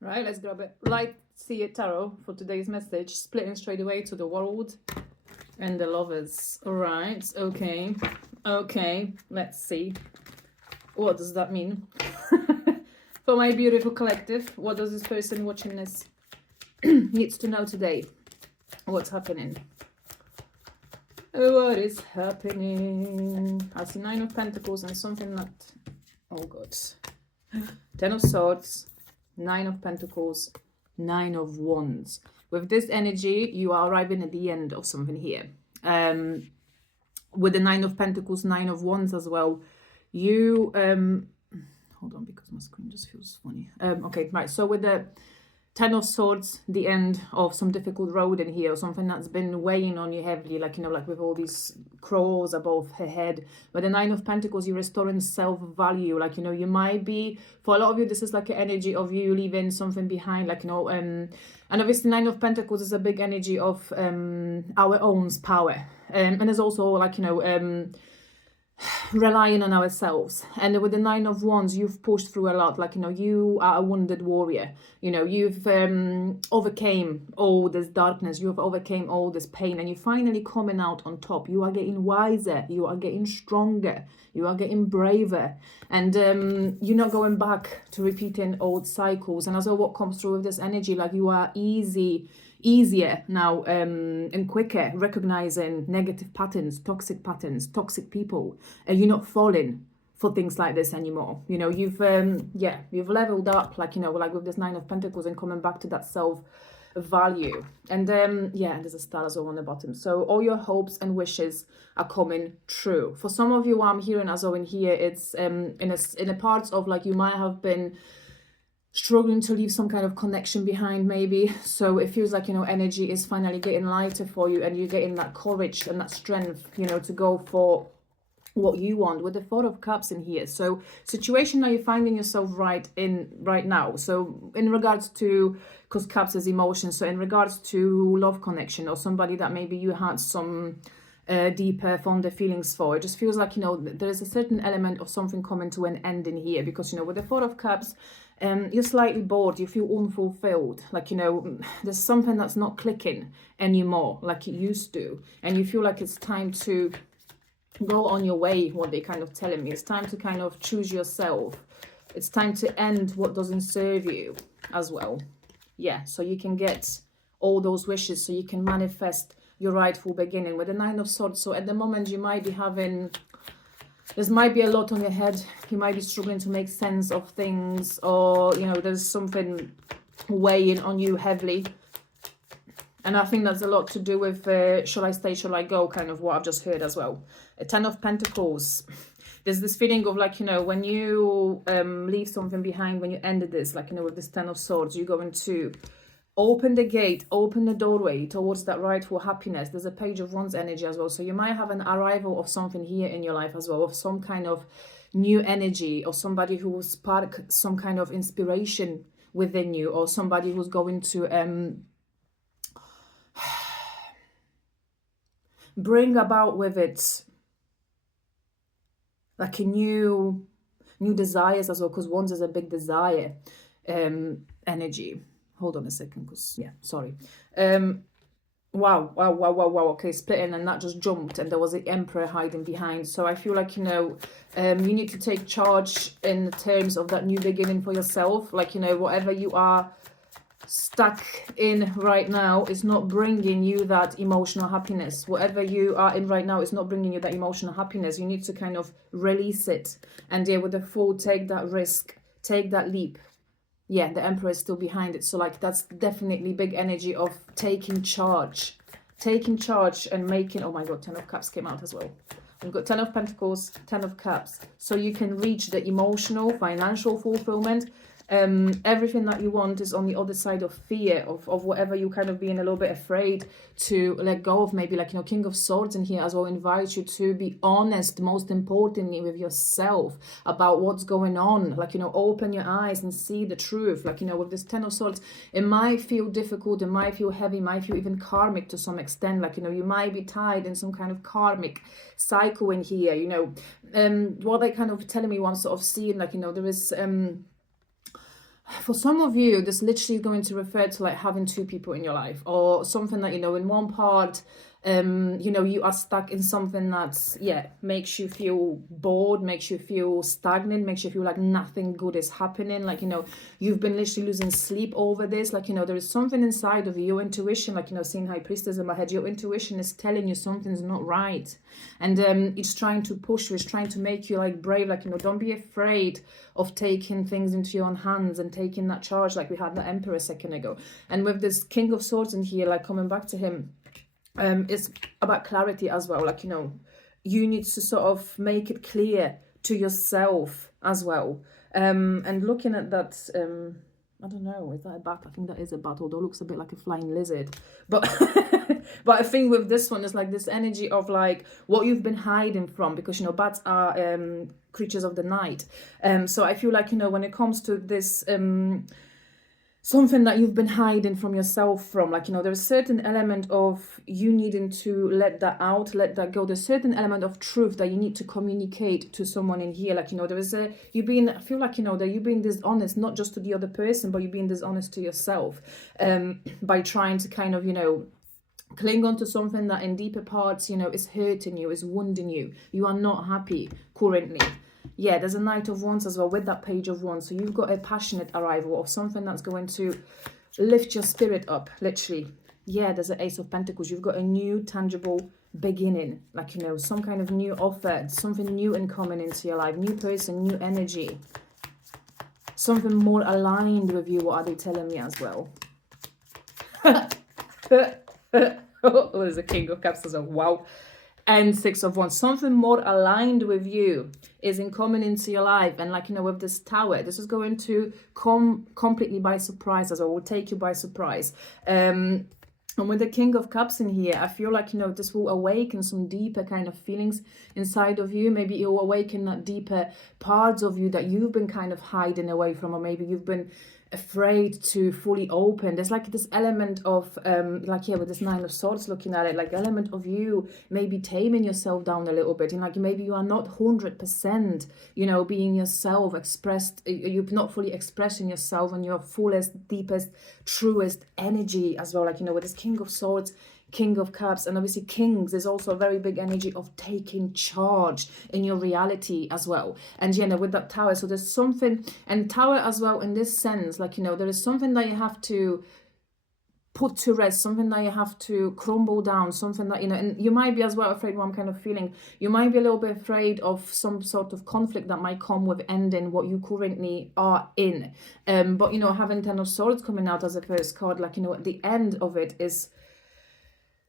Right, let's grab it. Light Seer Tarot for today's message. Splitting straight away to the World and the Lovers. All right, okay. Okay, let's see. What does that mean? For my beautiful collective, what does this person watching this needs to know today? What's happening? What is happening? I see Nine of Pentacles and something that... Oh, God. Ten of Swords, Nine of Pentacles, Nine of Wands. With this energy, you are arriving at the end of something here. With the Nine of Pentacles, Nine of Wands as well, you... hold on, because my screen just feels funny. Okay, right, so with the Ten of Swords, the end of some difficult road in here, or something that's been weighing on you heavily, like, you know, like with all these crows above her head. But the Nine of Pentacles, you're restoring self-value. Like, you know, you might be, for a lot of you, this is like an energy of you leaving something behind, like, you know, and obviously Nine of Pentacles is a big energy of our own power. And there's also, like, you know, relying on ourselves. And with the Nine of Wands, you've pushed through a lot. Like, you know, you are a wounded warrior. You know, you've overcame all this darkness, you've overcame all this pain, and you're finally coming out on top. You are getting wiser, you are getting stronger, you are getting braver, and you're not going back to repeating old cycles. And as well, what comes through with this energy, like, you are easier now and quicker recognizing negative patterns, toxic people, and you're not falling for things like this anymore. You know, you've you've leveled up, like, you know, like with this Nine of Pentacles, and coming back to that self value. And yeah, there's a star as well on the bottom. So all your hopes and wishes are coming true. For some of you, what I'm hearing as well in here, it's in a parts of, like, you might have been struggling to leave some kind of connection behind, maybe. So it feels like, you know, energy is finally getting lighter for you, and you're getting that courage and that strength, you know, to go for what you want, with the Four of Cups in here. So situation that you're finding yourself right now. So in regards to, because Cups is emotion, so in regards to love connection, or somebody that maybe you had some deeper, fonder feelings for, it just feels like, you know, there is a certain element of something coming to an end in here. Because, you know, with the Four of Cups, you're slightly bored, you feel unfulfilled, like, you know, there's something that's not clicking anymore like it used to, and you feel like it's time to go on your way. What they kind of telling me, it's time to kind of choose yourself, it's time to end what doesn't serve you as well. Yeah, so you can get all those wishes, so you can manifest your rightful beginning with the Nine of Swords. So at the moment, you might be having, there might be a lot on your head, you might be struggling to make sense of things, or, you know, there's something weighing on you heavily. And I think that's a lot to do with shall I stay, shall I go, kind of what I've just heard as well. A Ten of Pentacles. There's this feeling of, like, you know, when you leave something behind, when you ended this, like, you know, with this Ten of Swords, you're going to open the gate, open the doorway towards that rightful happiness. There's a Page of Wands energy as well. So you might have an arrival of something here in your life as well, of some kind of new energy, or somebody who will spark some kind of inspiration within you, or somebody who's going to bring about with it like a new desires as well, because Wands is a big desire energy. Hold on a second, because yeah, sorry. Wow, okay, splitting, and that just jumped, and there was the Emperor hiding behind. So I feel like, you know, you need to take charge in terms of that new beginning for yourself. Like, you know, whatever you are stuck in right now is not bringing you that emotional happiness. Whatever you are in right now is not bringing you that emotional happiness. You need to kind of release it, and yeah, with the Fool, take that risk, take that leap. Yeah, the Emperor is still behind it. So, like, that's definitely big energy of taking charge and making, oh my God, Ten of Cups came out as well. We've got Ten of Pentacles, Ten of Cups. So you can reach the emotional, financial fulfillment. Everything that you want is on the other side of fear, of whatever you kind of being a little bit afraid to let go of. Maybe, like, you know, King of Swords in here as well invite you to be honest, most importantly, with yourself about what's going on. Like, you know, open your eyes and see the truth. Like, you know, with this Ten of Swords, it might feel difficult, it might feel heavy, it might feel even karmic to some extent. Like, you know, you might be tied in some kind of karmic cycle in here, you know. What they kind of telling me, once sort of seeing, like, you know, there is for some of you, this literally is going to refer to like having two people in your life, or something that, you know, in one part, you know, you are stuck in something that's, yeah, makes you feel bored, makes you feel stagnant, makes you feel like nothing good is happening. Like, you know, you've been literally losing sleep over this. Like, you know, there is something inside of you, your intuition, like, you know, seeing High Priestess in my head, your intuition is telling you something's not right. And it's trying to push you, it's trying to make you like brave, like, you know, don't be afraid of taking things into your own hands and taking that charge, like we had the Emperor a second ago. And with this King of Swords in here, like coming back to him, it's about clarity as well. Like, you know, you need to sort of make it clear to yourself as well. And looking at that, I don't know, is that a bat? I think that is a bat, although it looks a bit like a flying lizard. But but I think with this one, it's like this energy of like what you've been hiding from, because, you know, bats are creatures of the night. So I feel like, you know, when it comes to this something that you've been hiding from yourself from, like, you know, there's a certain element of you needing to let that out, let that go. There's a certain element of truth that you need to communicate to someone in here. Like, you know, there is a, I feel like, you know, that you're being dishonest, not just to the other person, but you're being dishonest to yourself, by trying to kind of, you know, cling on to something that in deeper parts, you know, is hurting you, is wounding you. You are not happy currently. Yeah, there's a Knight of Wands as well with that Page of Wands. So you've got a passionate arrival of something that's going to lift your spirit up, literally. Yeah, there's an Ace of Pentacles. You've got a new tangible beginning, like, you know, some kind of new offer, something new and coming into your life, new person, new energy, something more aligned with you. What are they telling me as well? Oh, there's a King of Cups as well. Wow. And Six of Wands, something more aligned with you is coming into your life. And like, you know, with this Tower, this is going to come completely by surprise, as well, will take you by surprise. And with the King of Cups in here, I feel like, you know, this will awaken some deeper kind of feelings inside of you. Maybe it will awaken that deeper parts of you that you've been kind of hiding away from, or maybe you've been afraid to fully open. There's like this element of like, yeah, with this Nine of Swords, looking at it, like element of you maybe taming yourself down a little bit, and like maybe you are not 100%, you know, being yourself expressed, you're not fully expressing yourself on your fullest, deepest, truest energy as well. Like, you know, with this King of Swords, King of Cups, and obviously Kings, there's also a very big energy of taking charge in your reality as well. And, you know, with that Tower, so there's something, and Tower as well in this sense, like, you know, there is something that you have to put to rest, something that you have to crumble down, something that, you know, and you might be as well afraid, what I'm kind of feeling, you might be a little bit afraid of some sort of conflict that might come with ending what you currently are in. But, you know, having Ten of Swords coming out as a first card, like, you know, at the end of it is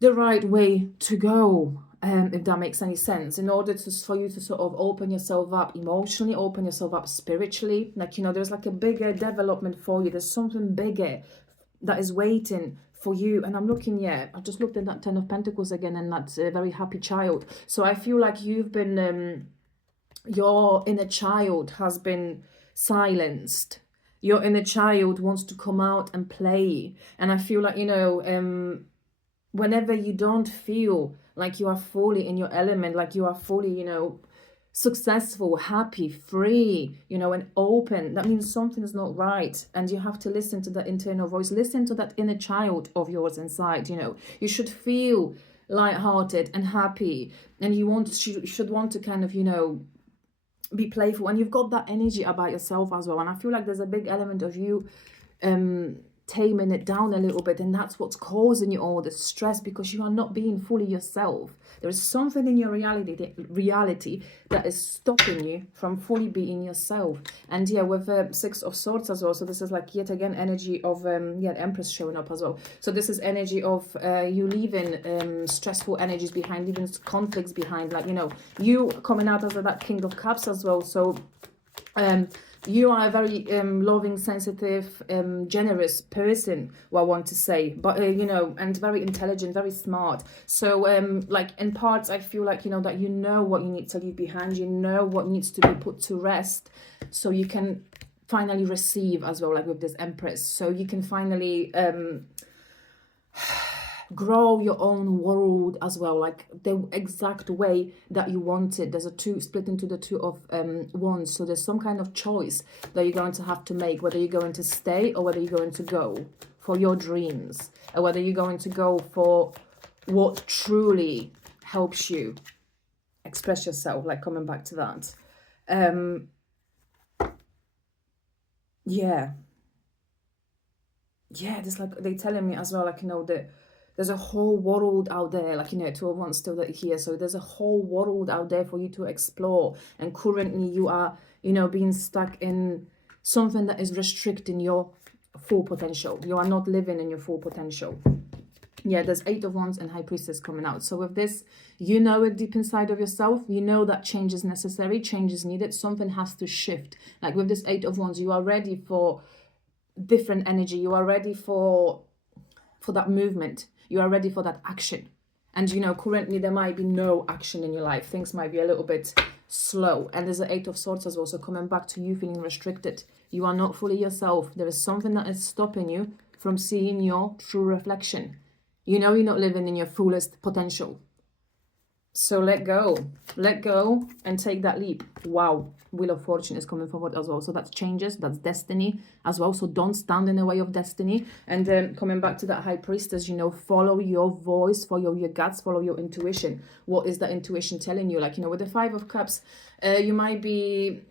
the right way to go, if that makes any sense, in order to, for you to sort of open yourself up emotionally, open yourself up spiritually. Like, you know, there's like a bigger development for you. There's something bigger that is waiting for you. And I'm looking, yeah, I just looked at that Ten of Pentacles again, and that's a very happy child. So I feel like you've been, your inner child has been silenced. Your inner child wants to come out and play. And I feel like, you know, whenever you don't feel like you are fully in your element, like you are fully, you know, successful, happy, free, you know, and open, that means something's not right. And you have to listen to that internal voice, listen to that inner child of yours inside. You know, you should feel lighthearted and happy, and you should want to kind of, you know, be playful, and you've got that energy about yourself as well. And I feel like there's a big element of you taming it down a little bit, and that's what's causing you all this stress, because you are not being fully yourself. There is something in your reality that is stopping you from fully being yourself. And yeah, with Six of Swords as well, so this is like yet again energy of yeah, Empress showing up as well. So this is energy of you leaving stressful energies behind, leaving conflicts behind, like, you know, you coming out as that King of Cups as well. So you are a very loving, sensitive, generous person, what I want to say, but you know, and very intelligent, very smart. So like in parts, I feel like, you know, that you know what you need to leave behind, you know what needs to be put to rest, so you can finally receive as well, like with this Empress. So you can finally grow your own world as well, like the exact way that you want it. There's a two split into the two of wands, so there's some kind of choice that you're going to have to make, whether you're going to stay or whether you're going to go for your dreams, or whether you're going to go for what truly helps you express yourself, like coming back to that. Yeah, there's like, they telling me as well, like, you know, that there's a whole world out there, like, you know, 2 of Wands still that here, so there's a whole world out there for you to explore, and currently you are, you know, being stuck in something that is restricting your full potential. You are not living in your full potential. Yeah, there's 8 of Wands and High Priestess coming out. So with this, you know it deep inside of yourself. You know that change is necessary, change is needed. Something has to shift. Like with this 8 of Wands, you are ready for different energy. You are ready for that movement. You are ready for that action. And, you know, currently there might be no action in your life. Things might be a little bit slow. And there's an 8 of Swords as well. So coming back to you feeling restricted. You are not fully yourself. There is something that is stopping you from seeing your true reflection. You know you're not living in your fullest potential. So let go and take that leap. Wow, Wheel of Fortune is coming forward as well. So that's changes, that's destiny as well. So don't stand in the way of destiny. And then coming back to that High Priestess, you know, follow your voice, follow your guts, follow your intuition. What is that intuition telling you? Like, you know, with the 5 of Cups, you might be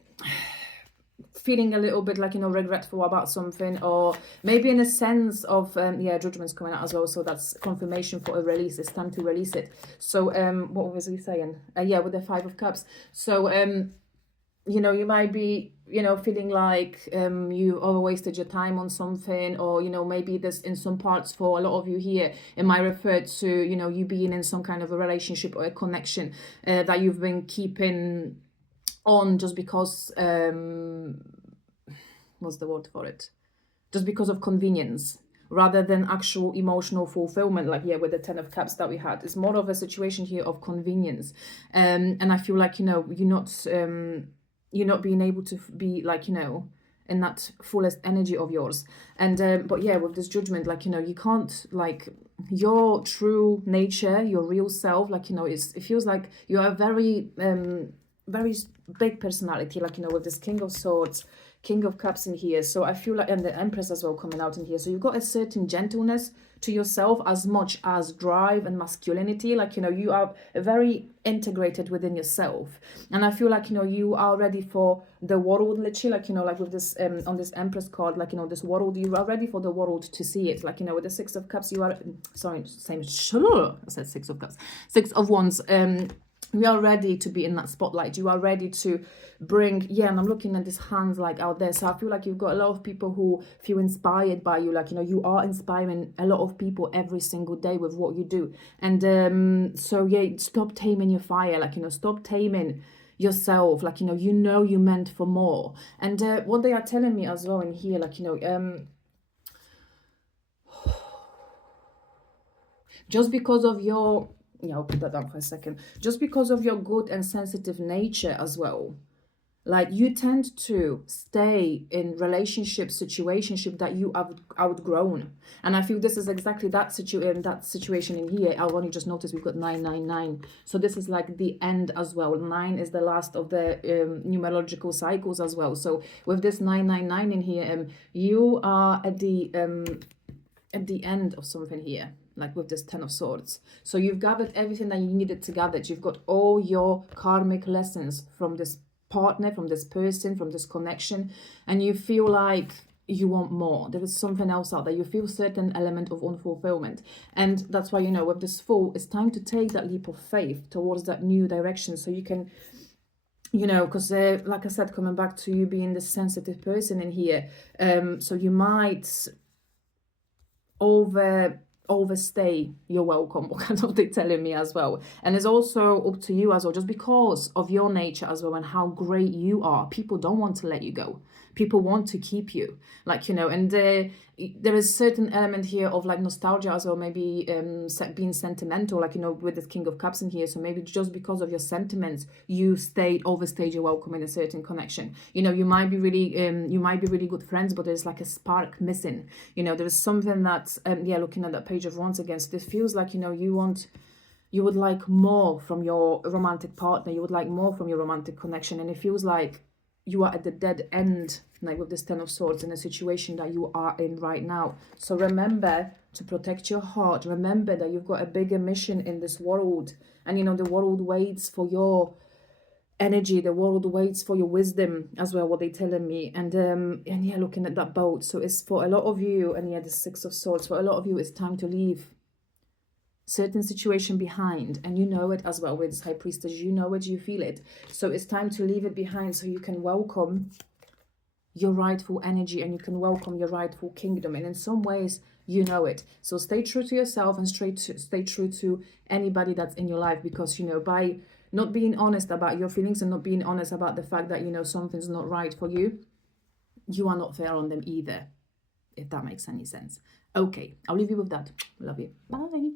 feeling a little bit like, you know, regretful about something, or maybe in a sense of Judgment's coming out as well, so that's confirmation for a release. It's time to release it. So what was he saying? With the 5 of Cups, so you know, you might be, you know, feeling like you overwasted your time on something, or, you know, maybe this in some parts for a lot of you here, it might refer to, you know, you being in some kind of a relationship or a connection that you've been keeping on just because what's the word for it, just because of convenience rather than actual emotional fulfillment. Like with the 10 of Cups that we had, it's more of a situation here of convenience, and I feel like, you know, you're not being able to be, like, you know, in that fullest energy of yours. And but with this Judgment, like, you know, you can't, like, your true nature, your real self, like, you know, it feels like you are a very very big personality, like, you know, with this King of Swords, King of Cups in here. So I feel like, and the Empress as well coming out in here. So you've got a certain gentleness to yourself as much as drive and masculinity. Like, you know, you are very integrated within yourself. And I feel like, you know, you are ready for the world, literally, like, you know, like with this, on this Empress card, like, you know, this world, you are ready for the world to see it. Like, you know, with the 6 of Cups, you are, sorry, same, I said 6 of Cups, 6 of Wands, we are ready to be in that spotlight. You are ready to bring, and I'm looking at these hands like out there. So I feel like you've got a lot of people who feel inspired by you. Like, you know, you are inspiring a lot of people every single day with what you do. And stop taming your fire. Like, you know, stop taming yourself. Like, you know you're meant for more. And what they are telling me as well in here, like, you know, just because of your, I'll put that down for a second. Just because of your good and sensitive nature as well, like, you tend to stay in situationship that you have outgrown. And I feel this is exactly that situation in here. I've only just noticed we've got 999. So this is like the end as well. 9 is the last of the numerological cycles as well. So with this 999 in here, you are at the end of something here, like with this 10 of Swords. So you've gathered everything that you needed to gather. You've got all your karmic lessons from this partner, from this person, from this connection, and you feel like you want more. There is something else out there. You feel certain element of unfulfillment. And that's why, you know, with this Fool, it's time to take that leap of faith towards that new direction, so you can, you know, because like I said, coming back to you being the sensitive person in here, so you might overstay your welcome, what kind of they're telling me as well. And it's also up to you as well, just because of your nature as well and how great you are. People don't want to let you go. People want to keep you, like, you know, and there is certain element here of like nostalgia as well, maybe being sentimental, like, you know, with the King of Cups in here. So maybe just because of your sentiments, you overstayed your welcome in a certain connection. You know, you might be really good friends, but there's like a spark missing. You know, there is something that's yeah, looking at that Page of Wands again, so this feels like, you know, you would like more from your romantic partner, you would like more from your romantic connection, and it feels like you are at the dead end, like with this Ten of Swords, in a situation that you are in right now. So remember to protect your heart. Remember that you've got a bigger mission in this world, and you know, the world waits for your energy, the world waits for your wisdom as well, what they're telling me. And yeah, looking at that boat, so it's for a lot of you, and yeah, the Six of Swords, for a lot of you, it's time to leave certain situation behind, and you know it as well with this High Priestess. You know it, you feel it. So it's time to leave it behind so you can welcome your rightful energy, and you can welcome your rightful kingdom. And in some ways, you know it. So stay true to yourself, and stay true to anybody that's in your life, because, you know, by not being honest about your feelings and not being honest about the fact that, you know, something's not right for you, you are not fair on them either, if that makes any sense. Okay, I'll leave you with that. Love you. Bye.